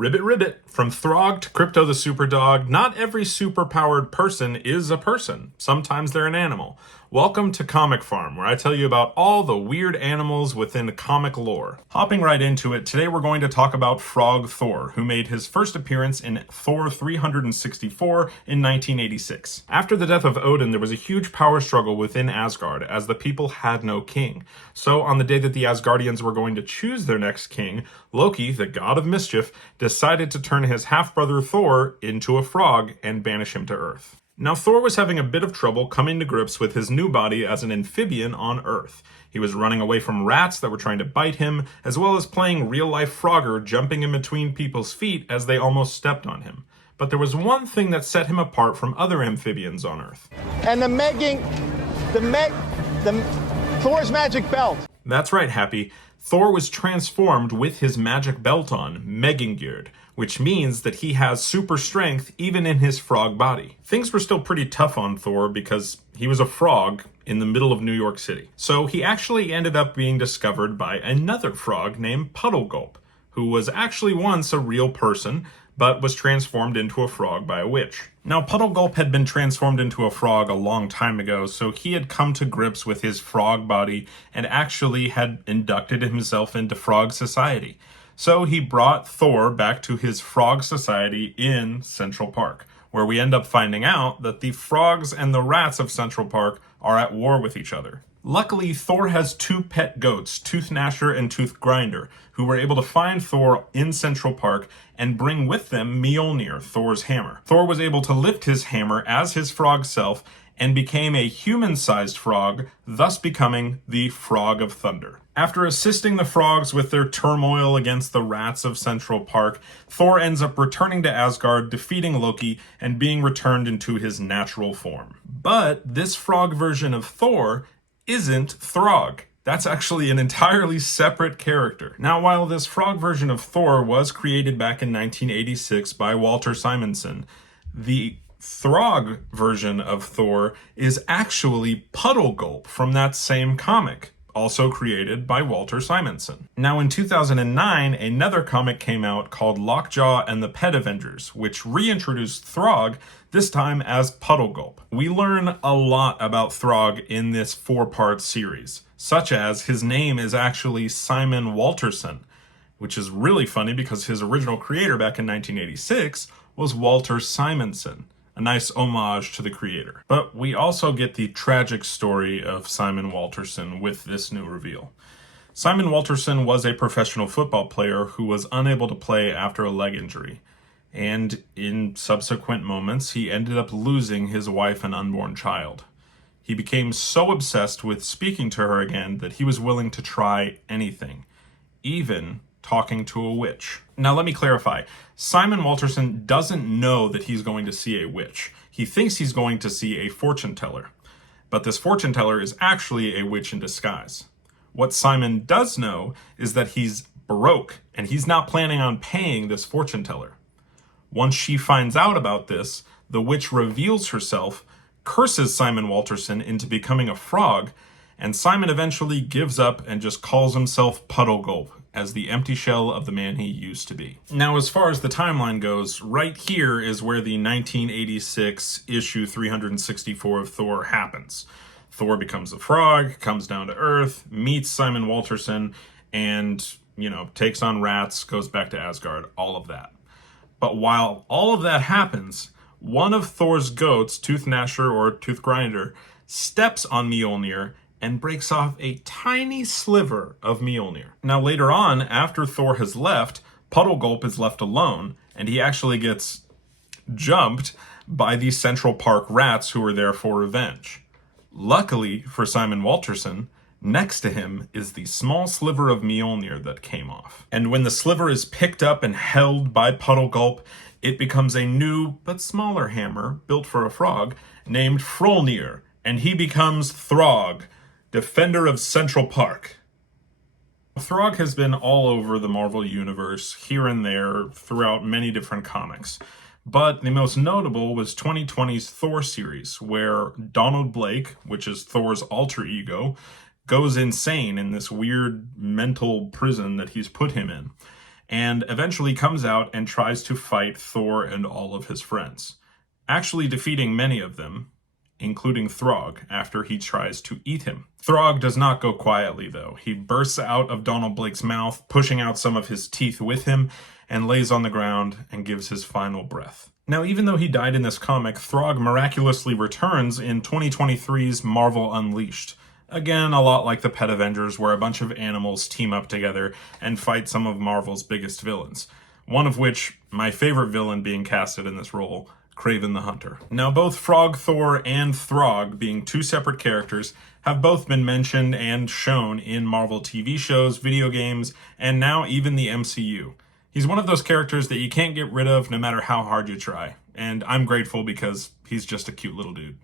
Ribbit Ribbit, from Throg to Crypto the Superdog, not every superpowered person is a person. Sometimes they're an animal. Welcome to Comic Farm, where I tell you about all the weird animals within comic lore. Hopping right into it, today we're going to talk about Frog Thor, who made his first appearance in Thor 364 in 1986. After the death of Odin, there was a huge power struggle within Asgard, as the people had no king. So on the day that the Asgardians were going to choose their next king, Loki, the god of mischief, decided to turn his half-brother Thor into a frog and banish him to Earth. Now, Thor was having a bit of trouble coming to grips with his new body as an amphibian on Earth. He was running away from rats that were trying to bite him, as well as playing real-life Frogger, jumping in between people's feet as they almost stepped on him. But there was one thing that set him apart from other amphibians on Earth. And Thor's magic belt. That's right, Happy. Thor was transformed with his magic belt on, Megingird, which means that he has super strength even in his frog body. Things were still pretty tough on Thor because he was a frog in the middle of New York City. So he actually ended up being discovered by another frog named Puddlegulp, who was actually once a real person, but was transformed into a frog by a witch. Now, Puddlegulp had been transformed into a frog a long time ago, so he had come to grips with his frog body and actually had inducted himself into frog society. So he brought Thor back to his frog society in Central Park, where we end up finding out that the frogs and the rats of Central Park are at war with each other. Luckily, Thor has two pet goats, Tooth Gnasher and Tooth Grinder, who were able to find Thor in Central Park and bring with them Mjolnir, Thor's hammer. Thor was able to lift his hammer as his frog self and became a human-sized frog, thus becoming the Frog of Thunder. After assisting the frogs with their turmoil against the rats of Central Park, Thor ends up returning to Asgard, defeating Loki, and being returned into his natural form. But this frog version of Thor isn't Throg. That's actually an entirely separate character. Now, while this frog version of Thor was created back in 1986 by Walter Simonson, the Throg version of Thor is actually Puddlegulp from that same comic, also created by Walter Simonson. Now, in 2009, another comic came out called Lockjaw and the Pet Avengers, which reintroduced Throg, this time as Puddlegulp. We learn a lot about Throg in this 4-part series, such as his name is actually Simon Walterson, which is really funny because his original creator back in 1986 was Walter Simonson. A nice homage to the creator. But we also get the tragic story of Simon Walterson with this new reveal. Simon Walterson was a professional football player who was unable to play after a leg injury. And in subsequent moments, he ended up losing his wife and unborn child. He became so obsessed with speaking to her again that he was willing to try anything, even talking to a witch. Now, let me clarify. Simon Walterson doesn't know that he's going to see a witch. He thinks he's going to see a fortune teller. But this fortune teller is actually a witch in disguise. What Simon does know is that he's broke, and he's not planning on paying this fortune teller. Once she finds out about this, the witch reveals herself, curses Simon Walterson into becoming a frog, and Simon eventually gives up and just calls himself Puddlegulp, as the empty shell of the man he used to be. Now, as far as the timeline goes, right here is where the 1986 issue 364 of Thor happens. Thor becomes a frog, comes down to Earth, meets Simon Walterson, and, takes on rats, goes back to Asgard, all of that. But while all of that happens, one of Thor's goats, Tooth Gnasher or Tooth Grinder, steps on Mjolnir and breaks off a tiny sliver of Mjolnir. Now, later on, after Thor has left, Puddlegulp is left alone, and he actually gets jumped by the Central Park rats who are there for revenge. Luckily for Simon Walterson, next to him is the small sliver of Mjolnir that came off. And when the sliver is picked up and held by Puddlegulp, it becomes a new but smaller hammer built for a frog named Frolnir, and he becomes Throg, Defender of Central Park. Throg has been all over the Marvel Universe, here and there, throughout many different comics. But the most notable was 2020's Thor series, where Donald Blake, which is Thor's alter ego, goes insane in this weird mental prison that he's put him in. and eventually comes out and tries to fight Thor and all of his friends, actually defeating many of them, including Throg, after he tries to eat him. Throg does not go quietly, though. He bursts out of Donald Blake's mouth, pushing out some of his teeth with him, and lays on the ground and gives his final breath. Now, even though he died in this comic, Throg miraculously returns in 2023's Marvel Unleashed. Again, a lot like the Pet Avengers, where a bunch of animals team up together and fight some of Marvel's biggest villains. One of which, my favorite villain being casted in this role, Kraven the Hunter. Now, both Frog Thor and Throg, being two separate characters, have both been mentioned and shown in Marvel TV shows, video games, and now even the MCU. He's one of those characters that you can't get rid of no matter how hard you try, and I'm grateful because he's just a cute little dude.